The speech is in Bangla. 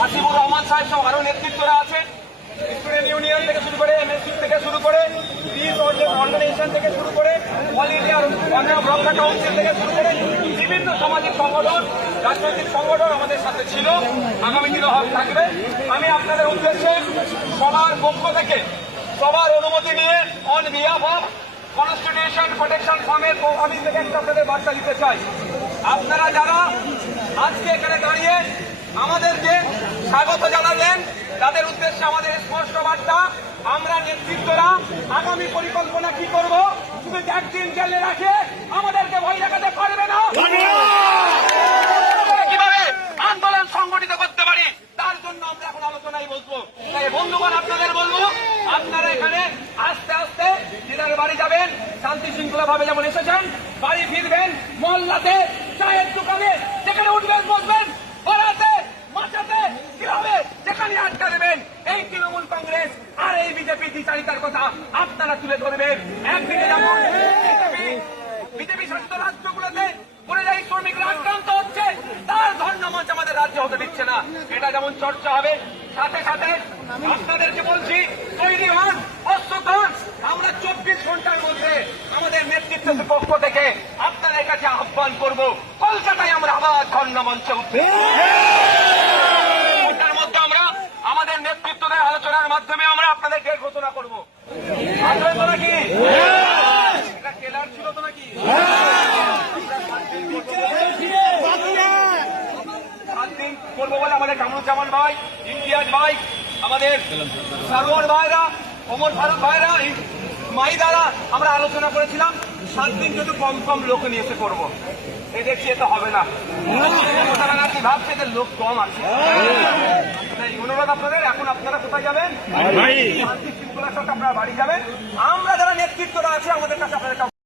হাসিবুর রহমান সাহেব সহ আরও নেতৃত্বরা আছেন স্টুডেন্ট ইউনিয়ন থেকে শুরু করে এমএসসি থেকে শুরু করে পিস অর্গানাইজেশন থেকে শুরু করে অল ইন্ডিয়া রক্ষা কাউন্সিল থেকে শুরু করে বিভিন্ন সামাজিক সংগঠন, রাজনৈতিক সংগঠন আমাদের সাথে ছিল। আগামী দিনে হক থাকবে। আমি আপনাদের উদ্দেশ্যে সবার পক্ষ থেকে সবার অনুমতি নিয়ে on behalf of constitution protection ফার্মের আমি থেকে একটা আপনাদের বার্তা দিতে চাই। আপনারা যারা আজকে এখানে দাঁড়িয়ে আমাদেরকে স্বাগত জানালেন। তাদের উদ্দেশ্যে আমাদের স্পষ্ট বার্তা, আমরা নেতৃত্বরা আগামী পরিকল্পনা কি করব, শুধু একদিন জেলে রাখে, আমাদেরকে ভয় দেখাতে পারবে না? কীভাবে আন্দোলন সংগঠিত করতে পারি, তার জন্য আমরা এখন আলোচনায় বসবো। তাই বন্ধুগণ, আপনাদের বলব, আপনারা এখানে আস্তে আস্তে দিদার বাড়ি যাবেন, শান্তি শৃঙ্খলা ভাবে যেমন এসেছেন, বাড়ি ফিরবেন, মহল্লাতে চায়ের দোকানে যেখানে উঠবেন, বসবেন পাড়াতে দ্বিচারিতার কথা আপনারা তুলে ধরবেন। একদিকে যেমন বিজেপি শাসিত রাজ্যগুলোতে পরিযায়ী শ্রমিকরা আক্রান্ত হচ্ছে। তার ধর্ণমঞ্চ আমাদের রাজ্য হতে দিচ্ছে না। এটা যেমন চর্চা হবে সাথে সাথে আপনাদেরকে বলছি তৈরি হন হন। আমরা চব্বিশ ঘণ্টার মধ্যে আমাদের নেতৃত্বের পক্ষ থেকে আপনাদের কাছে আহ্বান করব কলকাতায় আমরা আবার ধর্ণমঞ্চে উঠবে এটার মধ্যে আমরা আমাদের আলোচনার মাধ্যমে আমরা আপনাদেরকে ঘোষণা করব। নাকি? ছিল তো নাকি? বলে আমাদের আমাদের সারোয়ার এই মাই আমরা আলোচনা করেছিলাম। সাত দিন যদি কম কম লোক নিয়ে এসে করব। দেখছি এটা হবে না। মমতা ব্যানার্জি ভাবছে যে লোক কম আছে। অনুরোধ আপনাদের এখন আপনারা কোথায় যাবেন? শান্তি শৃঙ্খলার সাথে আপনারা বাড়ি যাবেন। আমরা যারা নেতৃত্বরা আছে আমাদের কাছে আপনাদের